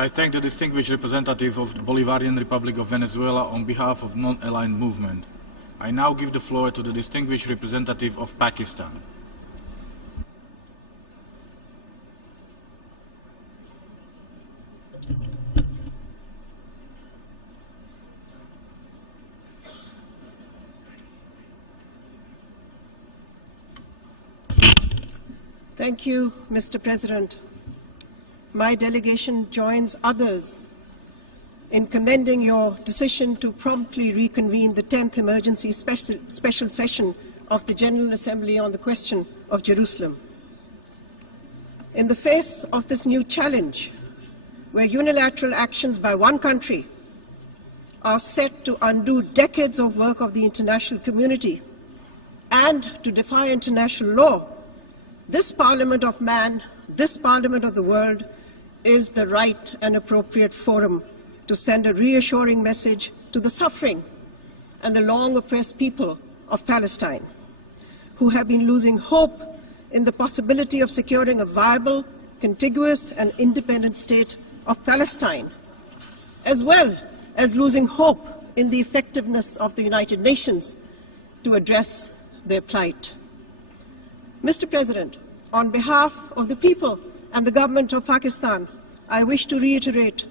I thank the distinguished representative of the Bolivarian Republic of Venezuela on behalf of non-aligned movement. I now give the floor to the distinguished representative of Pakistan. Thank you, Mr. President. My delegation joins others in commending your decision to promptly reconvene the 10th emergency special session of the General Assembly on the question of Jerusalem. In the face of this new challenge, where unilateral actions by one country are set to undo decades of work of the international community and to defy international law, this Parliament of man, this Parliament of the world, is the right and appropriate forum to send a reassuring message to the suffering and the long-oppressed people of Palestine, who have been losing hope in the possibility of securing a viable, contiguous and independent state of Palestine, as well as losing hope in the effectiveness of the United Nations to address their plight. Mr. President, on behalf of the people and the government of Pakistan, I wish to reiterate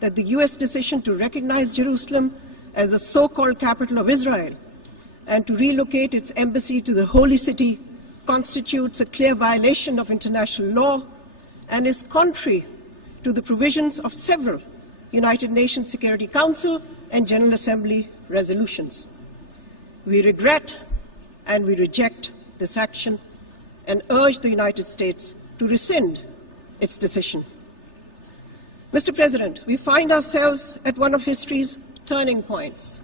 that the US decision to recognize Jerusalem as a so-called capital of Israel and to relocate its embassy to the holy city constitutes a clear violation of international law and is contrary to the provisions of several United Nations Security Council and General Assembly resolutions. We regret and we reject this action and urge the United States to rescind its decision. Mr. President, we find ourselves at one of history's turning points.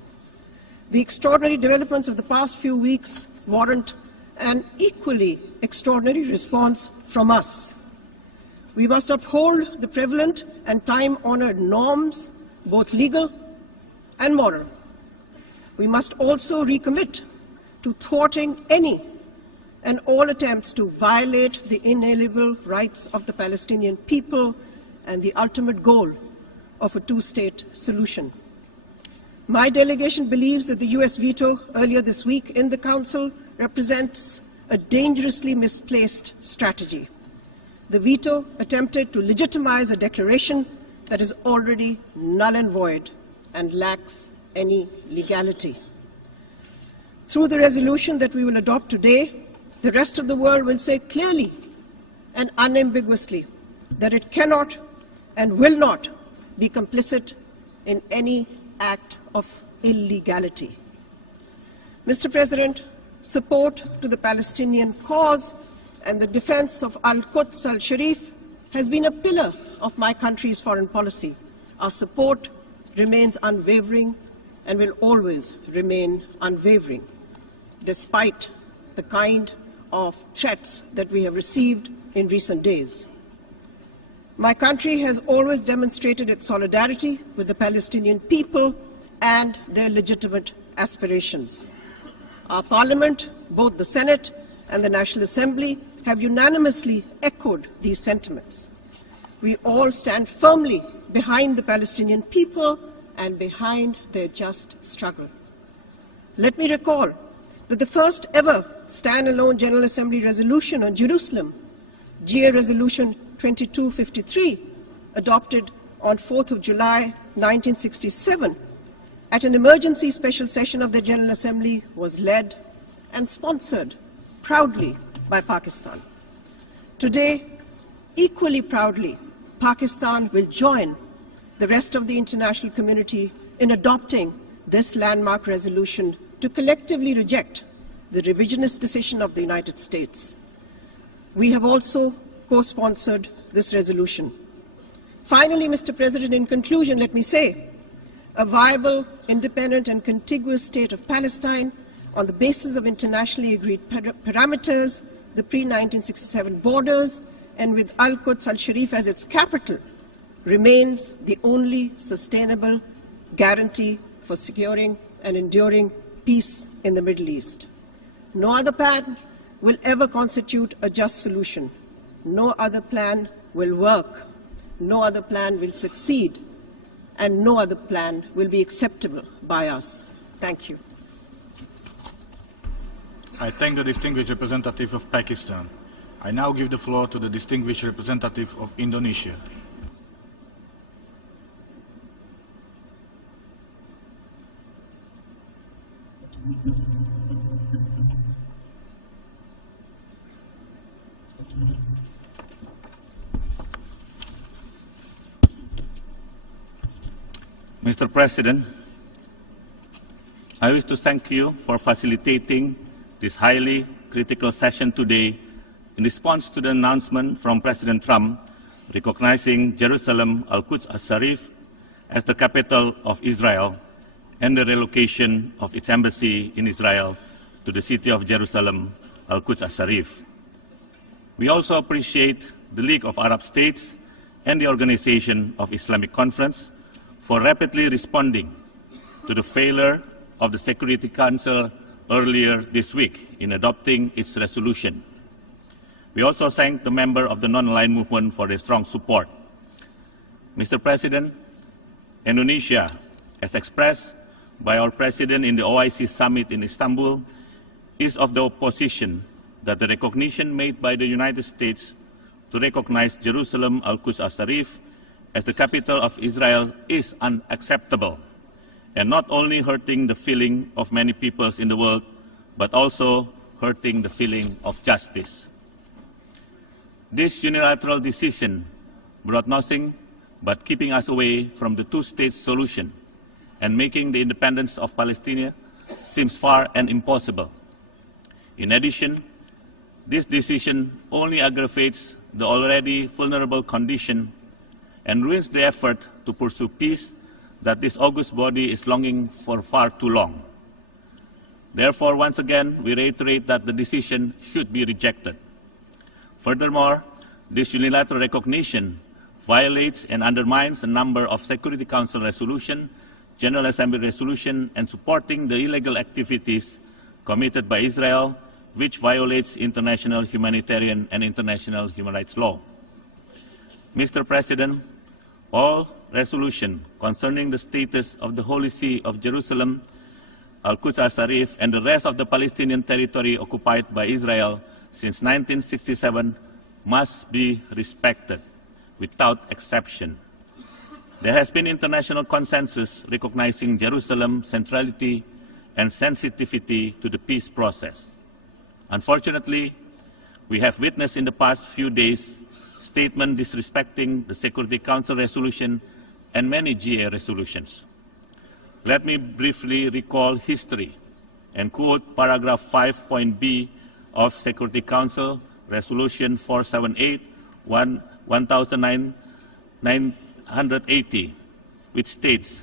The extraordinary developments of the past few weeks warrant an equally extraordinary response from us. We must uphold the prevalent and time-honored norms, both legal and moral. We must also recommit to thwarting any and all attempts to violate the inalienable rights of the Palestinian people and the ultimate goal of a two-state solution. My delegation believes that the US veto earlier this week in the Council represents a dangerously misplaced strategy. The veto attempted to legitimize a declaration that is already null and void and lacks any legality. Through the resolution that we will adopt today, the rest of the world will say clearly and unambiguously that it cannot and will not be complicit in any act of illegality. Mr. President, support to the Palestinian cause and the defense of Al-Quds al-Sharif has been a pillar of my country's foreign policy. Our support remains unwavering and will always remain unwavering, despite the kind of threats that we have received in recent days. My country has always demonstrated its solidarity with the Palestinian people and their legitimate aspirations. Our Parliament, both the Senate and the National Assembly, have unanimously echoed these sentiments. We all stand firmly behind the Palestinian people and behind their just struggle. Let me recall that the first ever standalone General Assembly resolution on Jerusalem, GA Resolution 2253, adopted on 4th of July 1967, at an emergency special session of the General Assembly was led and sponsored proudly by Pakistan. Today, equally proudly, Pakistan will join the rest of the international community in adopting this landmark resolution to collectively reject the revisionist decision of the United States. We have also co-sponsored this resolution. Finally, Mr. President, in conclusion, let me say, a viable, independent and contiguous state of Palestine on the basis of internationally agreed parameters, the pre-1967 borders, and with Al-Quds al-Sharif as its capital, remains the only sustainable guarantee for securing and enduring peace in the Middle East. No other plan will ever constitute a just solution. No other plan will work. no other plan will succeed, and no other plan will be acceptable by us. Thank you. I thank the distinguished representative of Pakistan. I now give the floor to the distinguished representative of Indonesia. Mr. President, I wish to thank you for facilitating this highly critical session today in response to the announcement from President Trump recognizing Jerusalem Al-Quds Al-Sharif as the capital of Israel and the relocation of its embassy in Israel to the city of Jerusalem Al-Quds Al-Sharif. We also appreciate the League of Arab States and the Organization of Islamic Conference for rapidly responding to the failure of the Security Council earlier this week in adopting its resolution. We also thank the members of the non-aligned movement for their strong support. Mr. President, Indonesia, as expressed by our President in the OIC Summit in Istanbul, is of the opposition that the recognition made by the United States to recognize Jerusalem Al-Quds Al-Sharif as the capital of Israel is unacceptable, and not only hurting the feeling of many peoples in the world, but also hurting the feeling of justice. This unilateral decision brought nothing but keeping us away from the two-state solution and making the independence of Palestine seems far and impossible. In addition, this decision only aggravates the already vulnerable condition and ruins the effort to pursue peace that this august body is longing for far too long. Therefore, once again, we reiterate that the decision should be rejected. Furthermore, this unilateral recognition violates and undermines a number of Security Council resolutions, General Assembly resolutions, and supporting the illegal activities committed by Israel, which violates international humanitarian and international human rights law. Mr. President, all resolutions concerning the status of the Holy See of Jerusalem, Al-Quds Al-Sharif, and the rest of the Palestinian territory occupied by Israel since 1967 must be respected without exception. There has been international consensus recognizing Jerusalem's centrality and sensitivity to the peace process. Unfortunately, we have witnessed in the past few days statements disrespecting the Security Council resolution and many GA resolutions. Let me briefly recall history and quote paragraph 5.b of Security Council Resolution 478/1980, which states,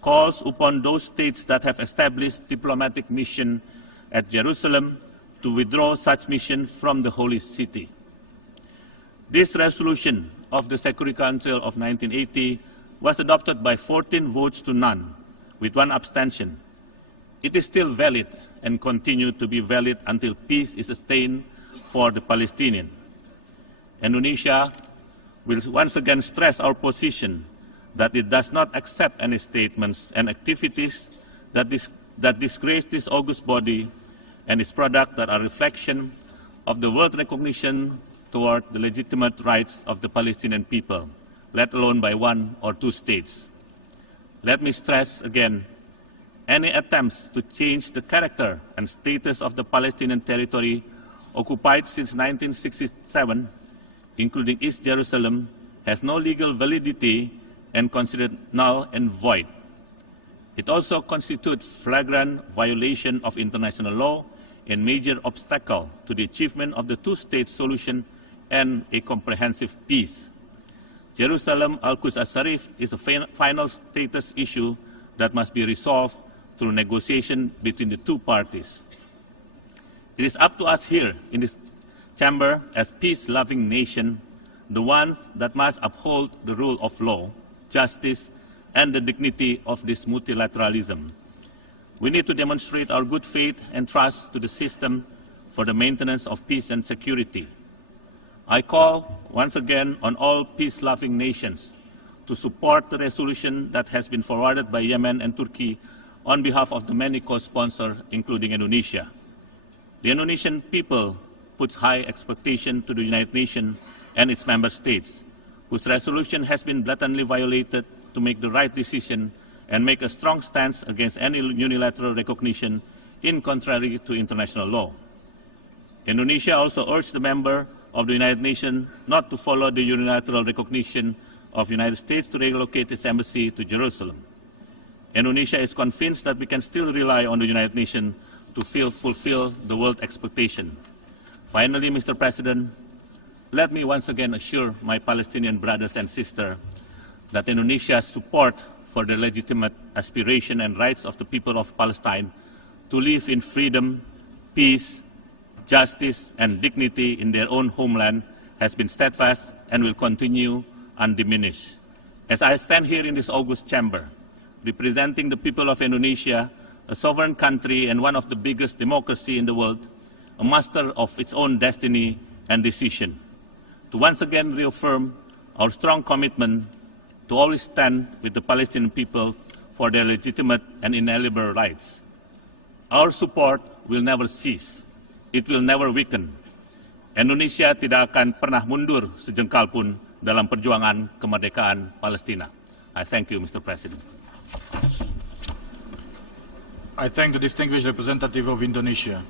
calls upon those states that have established diplomatic mission at Jerusalem to withdraw such mission from the Holy City. This resolution of the Security Council of 1980 was adopted by 14 votes to none, with 1 abstention. It is still valid and continue to be valid until peace is sustained for the Palestinians. Indonesia will once again stress our position that it does not accept any statements and activities that disgrace this august body and its product that are a reflection of the world recognition toward the legitimate rights of the Palestinian people, let alone by 1 or 2 states. Let me stress again, any attempts to change the character and status of the Palestinian territory occupied since 1967, including East Jerusalem, has no legal validity and considered null and void. It also constitutes flagrant violation of international law and major obstacle to the achievement of the two-state solution and a comprehensive peace. Jerusalem Al-Quds Al-Sharif is a final status issue that must be resolved through negotiation between the two parties. It is up to us here in this chamber as peace-loving nation, the ones that must uphold the rule of law, justice, and the dignity of this multilateralism. We need to demonstrate our good faith and trust to the system for the maintenance of peace and security. I call once again on all peace-loving nations to support the resolution that has been forwarded by Yemen and Turkey on behalf of the many co-sponsors, including Indonesia. The Indonesian people puts high expectation to the United Nations and its member states, whose resolution has been blatantly violated, to make the right decision and make a strong stance against any unilateral recognition in contrary to international law. Indonesia also urged the member of the United Nations not to follow the unilateral recognition of the United States to relocate its embassy to Jerusalem. Indonesia is convinced that we can still rely on the United Nations to fulfill the world expectation. Finally, Mr. President, let me once again assure my Palestinian brothers and sisters that Indonesia's support for the legitimate aspiration and rights of the people of Palestine to live in freedom, peace, justice, and dignity in their own homeland has been steadfast and will continue undiminished. As I stand here in this august chamber, representing the people of Indonesia, a sovereign country and one of the biggest democracies in the world, a master of its own destiny and decision, to once again reaffirm our strong commitment to always stand with the Palestinian people for their legitimate and inalienable rights. Our support will never cease. It will never weaken. Indonesia tidak akan pernah mundur sejengkal pun dalam perjuangan kemerdekaan Palestina. I thank you, Mr. President. I thank the distinguished representative of Indonesia.